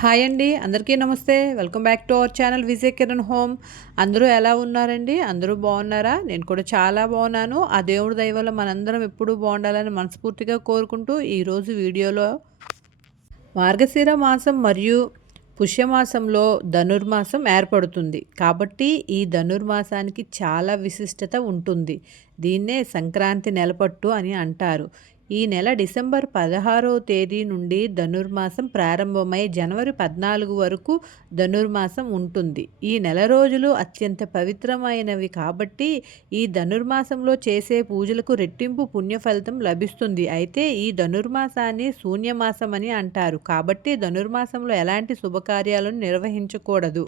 Hi అండి అందరికీ నమస్తే. Welcome back to our channel Vijay Kiran home. అందరూ ఎలా ఉన్నారండి? అందరూ బాగున్నారా? నేను కూడా చాలా బాగున్నాను. ఆ దేవుడి దయ వల్ల మనందరం ఎప్పుడూ బాగుండాలని మనస్ఫూర్తిగా కోరుకుంటూ ఈరోజు వీడియోలో మార్గశిర మాసం మరియు పుష్యమాసంలో ధనుర్మాసం ఏర్పడుతుంది. కాబట్టి ఈ ధనుర్మాసానికి చాలా విశిష్టత ఉంటుంది. దీన్నే సంక్రాంతి నెలపట్టు అని అంటారు. ఈ నెల డిసెంబర్ పదహారవ తేదీ నుండి ధనుర్మాసం ప్రారంభమై జనవరి పద్నాలుగు వరకు ధనుర్మాసం ఉంటుంది. ఈ నెల రోజులు అత్యంత పవిత్రమైనవి కాబట్టి ఈ ధనుర్మాసంలో చేసే పూజలకు రెట్టింపు పుణ్య ఫలితం లభిస్తుంది. అయితే ఈ ధనుర్మాసాన్ని శూన్యమాసం అని అంటారు. కాబట్టి ధనుర్మాసంలో ఎలాంటి శుభకార్యాలను నిర్వహించకూడదు.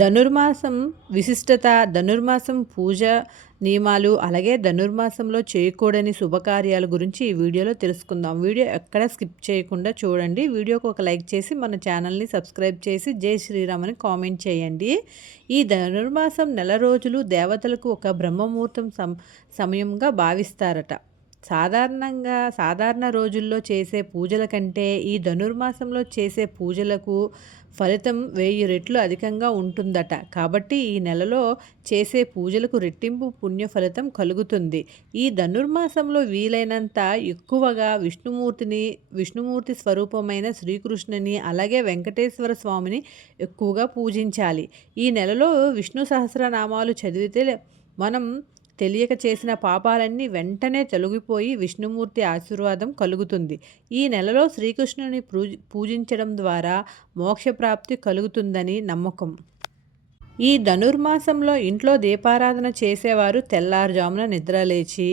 ధనుర్మాసం విశిష్టత ధనుర్మాసం పూజ నియమాలు అలాగే ధనుర్మాసంలో చేయకూడని శుభకార్యాల గురించి ఈ వీడియోలో తెలుసుకుందాం. వీడియో ఎక్కడ స్కిప్ చేయకుండా చూడండి. వీడియోకి ఒక లైక్ చేసి మన ఛానల్ని సబ్స్క్రైబ్ చేసి జై శ్రీరామ్ అని కామెంట్ చేయండి. ఈ ధనుర్మాసం నెల రోజులు దేవతలకు ఒక బ్రహ్మముహూర్తం సమయంగా భావిస్తారట. సాధారణంగా సాధారణ రోజుల్లో చేసే పూజల కంటే ఈ ధనుర్మాసంలో చేసే పూజలకు ఫలితం వెయ్యి రెట్లు అధికంగా ఉంటుందట. కాబట్టి ఈ నెలలో చేసే పూజలకు రెట్టింపు పుణ్య ఫలితం కలుగుతుంది. ఈ ధనుర్మాసంలో వీలైనంత ఎక్కువగా విష్ణుమూర్తిని విష్ణుమూర్తి స్వరూపమైన శ్రీకృష్ణుని అలాగే వెంకటేశ్వర స్వామిని ఎక్కువగా పూజించాలి. ఈ నెలలో విష్ణు సహస్రనామాలు చదివితే మనం తెలియక చేసిన పాపాలన్నీ వెంటనే తొలగిపోయి విష్ణుమూర్తి ఆశీర్వాదం కలుగుతుంది. ఈ నెలలో శ్రీకృష్ణుని పూజించడం ద్వారా మోక్షప్రాప్తి కలుగుతుందని నమ్మకం. ఈ ధనుర్మాసంలో ఇంట్లో దీపారాధన చేసేవారు తెల్లారుజామున నిద్రలేచి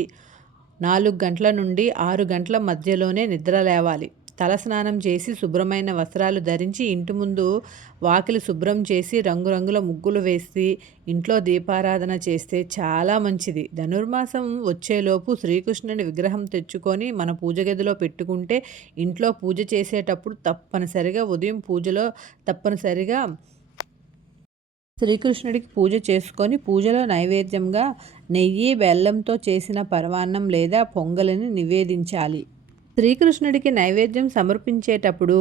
నాలుగు గంటల నుండి ఆరు గంటల మధ్యలోనే నిద్ర లేవాలి. తలస్నానం చేసి శుభ్రమైన వస్త్రాలు ధరించి ఇంటి ముందు వాకిలి శుభ్రం చేసి రంగురంగుల ముగ్గులు వేసి ఇంట్లో దీపారాధన చేస్తే చాలా మంచిది. ధనుర్మాసం వచ్చేలోపు శ్రీకృష్ణుని విగ్రహం తెచ్చుకొని మన పూజ గదిలో పెట్టుకుంటే ఇంట్లో పూజ చేసేటప్పుడు తప్పనిసరిగా ఉదయం పూజలో తప్పనిసరిగా శ్రీకృష్ణుడికి పూజ చేసుకొని పూజలో నైవేద్యంగా నెయ్యి బెల్లంతో చేసిన పరమాన్నం లేదా పొంగలిని నివేదించాలి. శ్రీకృష్ణుడికి నైవేద్యం సమర్పించేటప్పుడు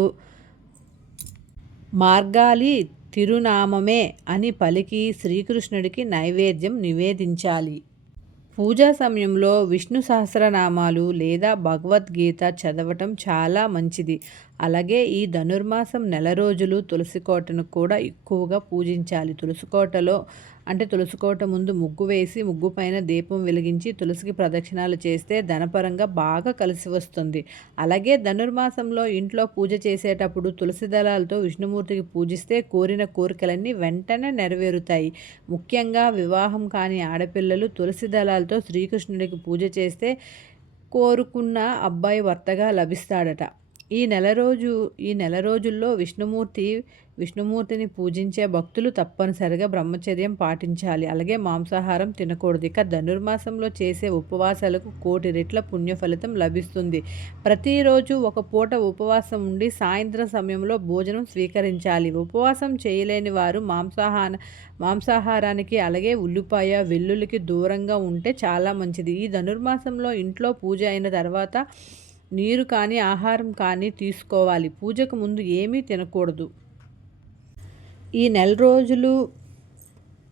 మార్గాలి తిరునామమే అని పలికి శ్రీకృష్ణుడికి నైవేద్యం నివేదించాలి. పూజా సమయంలో విష్ణు సహస్రనామాలు లేదా భగవద్గీత చదవటం చాలా మంచిది. అలాగే ఈ ధనుర్మాసం నెల రోజులు తులసికోటను కూడా ఎక్కువగా పూజించాలి. తులసికోటలో అంటే తులసికోట ముందు ముగ్గు వేసి ముగ్గు పైన దీపం వెలిగించి తులసికి ప్రదక్షిణాలు చేస్తే ధనపరంగా బాగా కలిసి వస్తుంది. అలాగే ధనుర్మాసంలో ఇంట్లో పూజ చేసేటప్పుడు తులసి దళాలతో విష్ణుమూర్తికి పూజిస్తే కోరిన కోరికలన్నీ వెంటనే నెరవేరుతాయి. ముఖ్యంగా వివాహం కాని ఆడపిల్లలు తులసి దళాలతో శ్రీకృష్ణుడికి పూజ చేస్తే కోరుకున్న అబ్బాయి భర్తగా లభిస్తాడట. ఈ నెల రోజు ఈ నెల రోజుల్లో విష్ణుమూర్తి విష్ణుమూర్తిని పూజించే భక్తులు తప్పనిసరిగా బ్రహ్మచర్యం పాటించాలి. అలాగే మాంసాహారం తినకూడదు. ఇక ధనుర్మాసంలో చేసే ఉపవాసాలకు కోటి రెట్ల పుణ్య ఫలితం లభిస్తుంది. ప్రతిరోజు ఒక పూట ఉపవాసం ఉండి సాయంత్రం సమయంలో భోజనం స్వీకరించాలి. ఉపవాసం చేయలేని వారు మాంసాహార మాంసాహారానికి అలాగే ఉల్లిపాయ వెల్లుల్లికి దూరంగా ఉంటే చాలా మంచిది. ఈ ధనుర్మాసంలో ఇంట్లో పూజ అయిన తర్వాత నీరు కానీ ఆహారం కానీ తీసుకోవాలి. పూజకు ముందు ఏమీ తినకూడదు. ఈ నెల రోజులు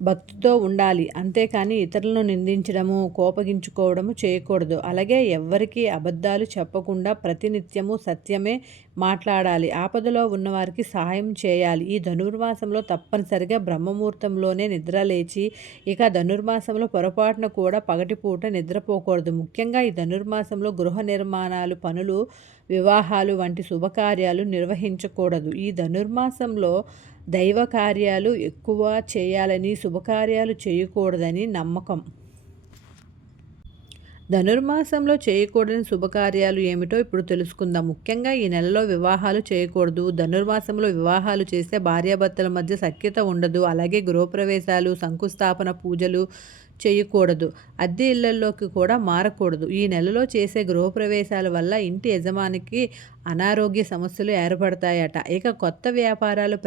భక్తితో ఉండాలి. అంతేకాని ఇతరులను నిందించడము కోపగించుకోవడము చేయకూడదు. అలాగే ఎవ్వరికీ అబద్ధాలు చెప్పకుండా ప్రతినిత్యము సత్యమే మాట్లాడాలి. ఆపదలో ఉన్నవారికి సహాయం చేయాలి. ఈ ధనుర్మాసంలో తప్పనిసరిగా బ్రహ్మముహూర్తంలోనే నిద్ర లేచి ఇక ధనుర్మాసంలో పొరపాటున కూడా పగటిపూట నిద్రపోకూడదు. ముఖ్యంగా ఈ ధనుర్మాసంలో గృహ నిర్మాణాలు పనులు వివాహాలు వంటి శుభకార్యాలు నిర్వహించకూడదు. ఈ ధనుర్మాసంలో దైవ కార్యాలు ఎక్కువ చేయాలని శుభకార్యాలు చేయకూడదని నమ్మకం. ధనుర్మాసంలో చేయకూడని శుభకార్యాలు ఏమిటో ఇప్పుడు తెలుసుకుందాం. ముఖ్యంగా ఈ నెలలో వివాహాలు చేయకూడదు. ధనుర్మాసంలో వివాహాలు చేస్తే భార్యాభర్తల మధ్య సఖ్యత ఉండదు. అలాగే గృహప్రవేశాలు శంకుస్థాపన పూజలు చేయకూడదు. అద్దె ఇళ్ళలోకి కూడా మారకూడదు. ఈ నెలలో చేసే గృహప్రవేశాల వల్ల ఇంటి యజమానికి అనారోగ్య సమస్యలు ఏర్పడతాయట. ఇక కొత్త వ్యాపారాలు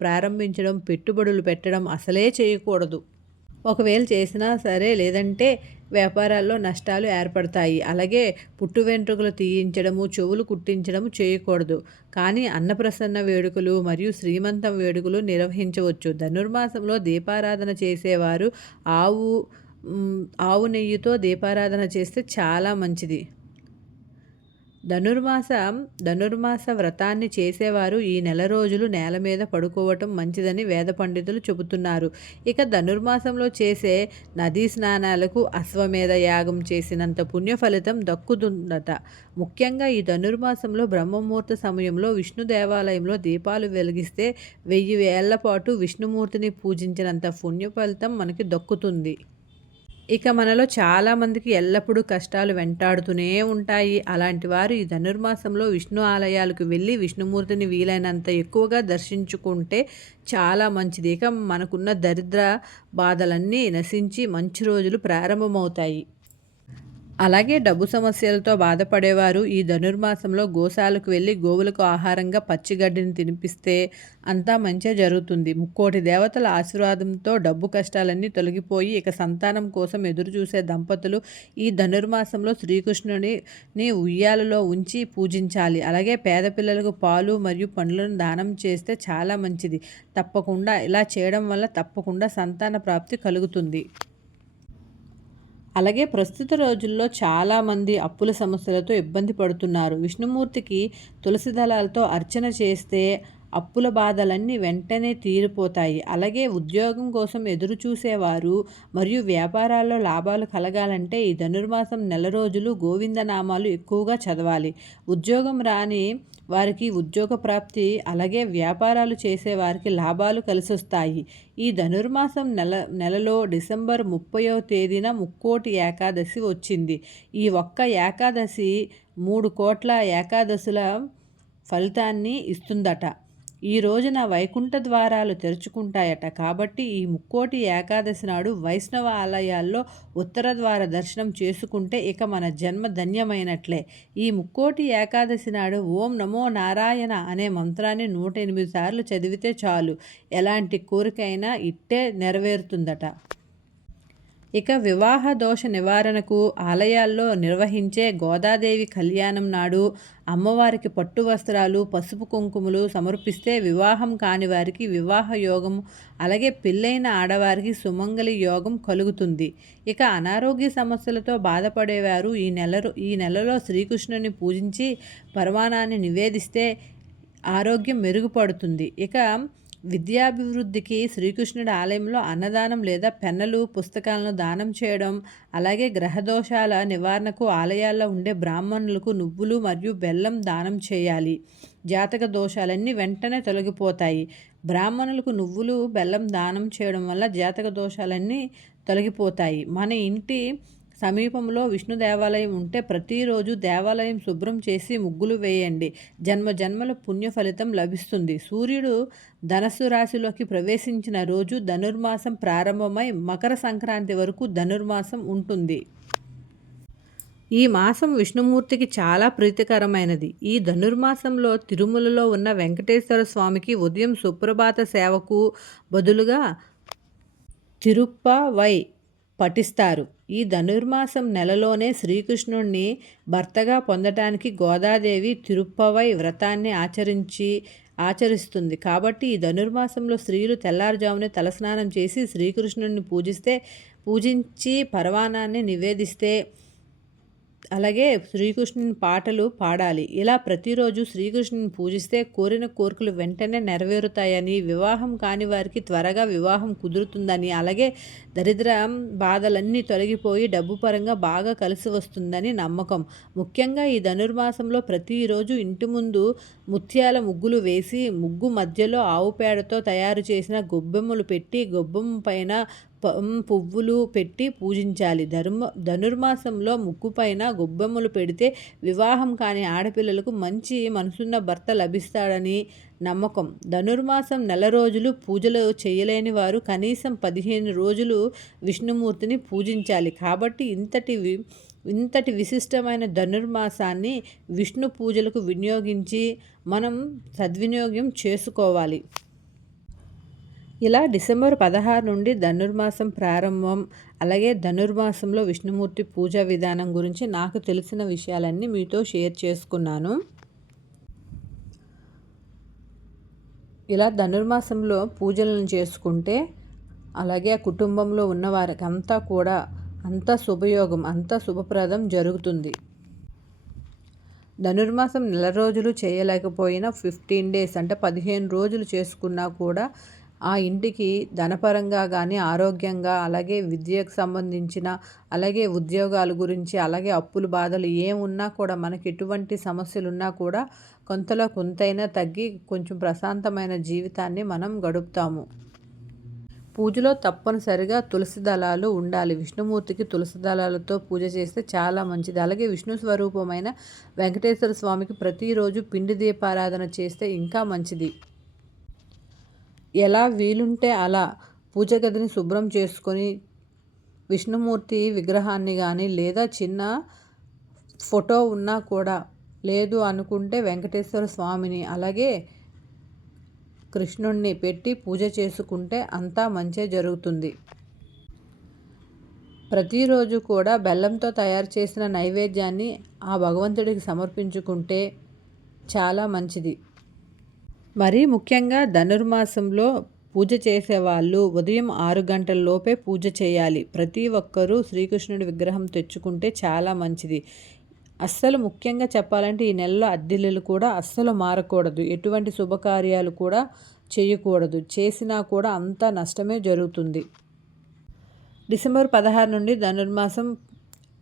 ప్రారంభించడం పెట్టుబడులు పెట్టడం అసలే చేయకూడదు. ఒకవేళ చేసినా సరే లేదంటే వ్యాపారాల్లో నష్టాలు ఏర్పడతాయి. అలాగే పుట్టు వెంట్రుకలు తీయించడము చెవులు కుట్టించడము చేయకూడదు. కానీ అన్నప్రసన్న వేడుకలు మరియు శ్రీమంతం వేడుకలు నిర్వహించవచ్చు. ధనుర్మాసంలో దీపారాధన చేసేవారు ఆవు ఆవు నెయ్యితో దీపారాధన చేస్తే చాలా మంచిది. ధనుర్మాస ధనుర్మాస వ్రతాన్ని చేసేవారు ఈ నెల రోజులు నేల మీద పడుకోవటం మంచిదని వేద పండితులు చెబుతున్నారు. ఇక ధనుర్మాసంలో చేసే నదీ స్నానాలకు అశ్వమేధ యాగం చేసినంత పుణ్య ఫలితం దక్కుతుందట. ముఖ్యంగా ఈ ధనుర్మాసంలో బ్రహ్మముహూర్త సమయంలో విష్ణు దేవాలయంలో దీపాలు వెలిగిస్తే వెయ్యి వేళ్ళ పాటు విష్ణుమూర్తిని పూజించినంత పుణ్య ఫలితం మనకి దక్కుతుంది. ఇక మనలో చాలామందికి ఎల్లప్పుడూ కష్టాలు వెంటాడుతూనే ఉంటాయి. అలాంటి వారు ఈ ధనుర్మాసంలో విష్ణు ఆలయాలకు వెళ్ళి విష్ణుమూర్తిని వీలైనంత ఎక్కువగా దర్శించుకుంటే చాలా మంచిది. ఇక మనకున్న దరిద్ర బాధలన్నీ నశించి మంచి రోజులు ప్రారంభమవుతాయి. అలాగే డబ్బు సమస్యలతో బాధపడేవారు ఈ ధనుర్మాసంలో గోశాలకు వెళ్ళి గోవులకు ఆహారంగా పచ్చిగడ్డిని తినిపిస్తే అంతా మంచిగా జరుగుతుంది. ముక్కోటి దేవతల ఆశీర్వాదంతో డబ్బు కష్టాలన్నీ తొలగిపోయి ఇక సంతానం కోసం ఎదురు చూసే దంపతులు ఈ ధనుర్మాసంలో శ్రీకృష్ణుని ఉయ్యాలలో ఉంచి పూజించాలి. అలాగే పేద పిల్లలకు పాలు మరియు పండ్లను దానం చేస్తే చాలా మంచిది. తప్పకుండా ఇలా చేయడం వల్ల తప్పకుండా సంతాన ప్రాప్తి కలుగుతుంది. అలాగే ప్రస్తుత రోజుల్లో చాలామంది అప్పుల సమస్యలతో ఇబ్బంది పడుతున్నారు. విష్ణుమూర్తికి తులసి దళాలతో అర్చన చేస్తే అప్పుల బాధలన్నీ వెంటనే తీరిపోతాయి. అలాగే ఉద్యోగం కోసం ఎదురు చూసేవారు మరియు వ్యాపారాల్లో లాభాలు కలగాలంటే ఈ ధనుర్మాసం నెల రోజులు గోవిందనామాలు ఎక్కువగా చదవాలి. ఉద్యోగం రాని వారికి ఉద్యోగ ప్రాప్తి అలాగే వ్యాపారాలు చేసే వారికి లాభాలు కలిసొస్తాయి. ఈ ధనుర్మాసం నెల నెలలో డిసెంబర్ ముప్పయో తేదీన ముక్కోటి ఏకాదశి వచ్చింది. ఈ ఒక్క ఏకాదశి మూడు కోట్ల ఏకాదశుల ఫలితాన్ని ఇస్తుందట. ఈ రోజున వైకుంఠ ద్వారాలు తెరుచుకుంటాయట. కాబట్టి ఈ ముక్కోటి ఏకాదశి నాడు వైష్ణవ ఆలయాల్లో ఉత్తర ద్వార దర్శనం చేసుకుంటే ఇక మన జన్మ ధన్యమైనట్లే. ఈ ముక్కోటి ఏకాదశి నాడు ఓం నమో నారాయణ అనే మంత్రాన్ని నూట ఎనిమిది సార్లు చదివితే చాలు. ఎలాంటి కోరికైనా ఇట్టే నెరవేరుతుందట. ఇక వివాహ దోష నివారణకు ఆలయాల్లో నిర్వహించే గోదాదేవి కళ్యాణం నాడు అమ్మవారికి పట్టు వస్త్రాలు పసుపు కుంకుమలు సమర్పిస్తే వివాహం కాని వారికి వివాహ యోగం అలాగే పెళ్ళైన ఆడవారికి సుమంగళి యోగం కలుగుతుంది. ఇక అనారోగ్య సమస్యలతో బాధపడేవారు ఈ నెల ఈ నెలలో శ్రీకృష్ణుని పూజించి పరమాణాన్ని నివేదిస్తే ఆరోగ్యం మెరుగుపడుతుంది. ఇక విద్యాభివృద్ధికి శ్రీకృష్ణుడి ఆలయంలో అన్నదానం లేదా పెన్నలు పుస్తకాలను దానం చేయడం అలాగే గ్రహదోషాల నివారణకు ఆలయాల్లో ఉండే బ్రాహ్మణులకు నువ్వులు మరియు బెల్లం దానం చేయాలి. జాతక దోషాలన్నీ వెంటనే తొలగిపోతాయి. బ్రాహ్మణులకు నువ్వులు బెల్లం దానం చేయడం వల్ల జాతక దోషాలన్నీ తొలగిపోతాయి. మన ఇంటి సమీపంలో విష్ణు దేవాలయం ఉంటే ప్రతిరోజు దేవాలయం శుభ్రం చేసి ముగ్గులు వేయండి. జన్మ జన్మల పుణ్య ఫలితం లభిస్తుంది. సూర్యుడు ధనస్సు రాశిలోకి ప్రవేశించిన రోజు ధనుర్మాసం ప్రారంభమై మకర సంక్రాంతి వరకు ధనుర్మాసం ఉంటుంది. ఈ మాసం విష్ణుమూర్తికి చాలా ప్రీతికరమైనది. ఈ ధనుర్మాసంలో తిరుమలలో ఉన్న వెంకటేశ్వర స్వామికి ఉదయం సుప్రభాత సేవకు బదులుగా తిరుప్ప వై పఠిస్తారు. ఈ ధనుర్మాసం నెలలోనే శ్రీకృష్ణుణ్ణి భర్తగా పొందటానికి గోదాదేవి తిరుప్పవై వ్రతాన్ని ఆచరించి ఆచరిస్తుంది. కాబట్టి ఈ ధనుర్మాసంలో స్త్రీలు తెల్లారుజామునే తలస్నానం చేసి శ్రీకృష్ణుడిని పూజిస్తే పూజించి పరవానాన్ని నివేదిస్తే అలాగే శ్రీకృష్ణుని పాటలు పాడాలి. ఇలా ప్రతిరోజు శ్రీకృష్ణుని పూజిస్తే కోరిన కోరికలు వెంటనే నెరవేరుతాయని వివాహం కాని వారికి త్వరగా వివాహం కుదురుతుందని అలాగే దరిద్ర బాధలన్నీ తొలగిపోయి డబ్బు పరంగా బాగా కలిసి వస్తుందని నమ్మకం. ముఖ్యంగా ఈ ధనుర్మాసంలో ప్రతిరోజు ఇంటి ముందు ముత్యాల ముగ్గులు వేసి ముగ్గు మధ్యలో ఆవు పేడతో తయారు చేసిన గొబ్బెమ్మలు పెట్టి గొబ్బెమ్మ పైన పువ్వులు పెట్టి పూజించాలి. ధర్మ ధనుర్మాసంలో ముక్కుపైన గొబ్బెమ్మలు పెడితే వివాహం కాని ఆడపిల్లలకు మంచి మనసున్న భర్త లభిస్తాడని నమ్మకం. ధనుర్మాసం నెల రోజులు పూజలు చేయలేని వారు కనీసం పదిహేను రోజులు విష్ణుమూర్తిని పూజించాలి. కాబట్టి ఇంతటి ఇంతటి విశిష్టమైన ధనుర్మాసాన్ని విష్ణు పూజలకు వినియోగించి మనం సద్వినియోగం చేసుకోవాలి. ఇలా డిసెంబర్ పదహారు నుండి ధనుర్మాసం ప్రారంభం అలాగే ధనుర్మాసంలో విష్ణుమూర్తి పూజా విధానం గురించి నాకు తెలిసిన విషయాలన్నీ మీతో షేర్ చేసుకున్నాను. ఇలా ధనుర్మాసంలో పూజలను చేసుకుంటే అలాగే ఆ కుటుంబంలో ఉన్న వారికి అంతా కూడా అంత శుభయోగం అంత శుభప్రదం జరుగుతుంది. ధనుర్మాసం నెల రోజులు చేయలేకపోయినా ఫిఫ్టీన్ డేస్ అంటే పదిహేను రోజులు చేసుకున్నా కూడా ఆ ఇంటికి ధనపరంగా కానీ ఆరోగ్యంగా అలాగే విద్యకు సంబంధించిన అలాగే ఉద్యోగాల గురించి అలాగే అప్పులు బాధలు ఏమున్నా కూడా మనకి ఎటువంటి సమస్యలు ఉన్నా కూడా కొంతలో కొంతైనా తగ్గి కొంచెం ప్రశాంతమైన జీవితాన్ని మనం గడుపుతాము. పూజలో తప్పనిసరిగా తులసి దళాలు ఉండాలి. విష్ణుమూర్తికి తులసి దళాలతో పూజ చేస్తే చాలా మంచిది. అలాగే విష్ణు స్వరూపమైన వెంకటేశ్వర స్వామికి ప్రతిరోజు పిండి దీపారాధన చేస్తే ఇంకా మంచిది. ఎలా వీలుంటే అలా పూజ గదిని శుభ్రం చేసుకొని విష్ణుమూర్తి విగ్రహాన్ని కానీ లేదా చిన్న ఫోటో ఉన్నా కూడా లేదు అనుకుంటే వెంకటేశ్వర స్వామిని అలాగే కృష్ణుణ్ణి పెట్టి పూజ చేసుకుంటే అంతా మంచే జరుగుతుంది. ప్రతిరోజు కూడా బెల్లంతో తయారు చేసిన నైవేద్యాన్ని ఆ భగవంతుడికి సమర్పించుకుంటే చాలా మంచిది. మరీ ముఖ్యంగా ధనుర్మాసంలో పూజ చేసేవాళ్ళు ఉదయం ఆరు గంటల లోపే పూజ చేయాలి. ప్రతి ఒక్కరూ శ్రీకృష్ణుడి విగ్రహం తెచ్చుకుంటే చాలా మంచిది. అస్సలు ముఖ్యంగా చెప్పాలంటే ఈ నెలలో అద్దెలు కూడా అస్సలు మారకూడదు. ఎటువంటి శుభకార్యాలు కూడా చేయకూడదు. చేసినా కూడా అంతా నష్టమే జరుగుతుంది. డిసెంబర్ పదహారు నుండి ధనుర్మాసం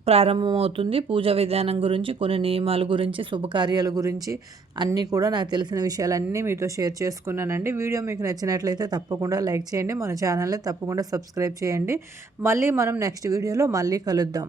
ప్రారంభమవుతుంది. పూజ విధానం గురించి కొన్ని నియమాల గురించి శుభకార్యాల గురించి అన్నీ కూడా నాకు తెలిసిన విషయాలన్నీ మీతో షేర్ చేసుకున్నానండి. వీడియో మీకు నచ్చినట్లయితే తప్పకుండా లైక్ చేయండి. మన ఛానల్ని తప్పకుండా సబ్స్క్రైబ్ చేయండి. మళ్ళీ మనం నెక్స్ట్ వీడియోలో మళ్ళీ కలుద్దాం.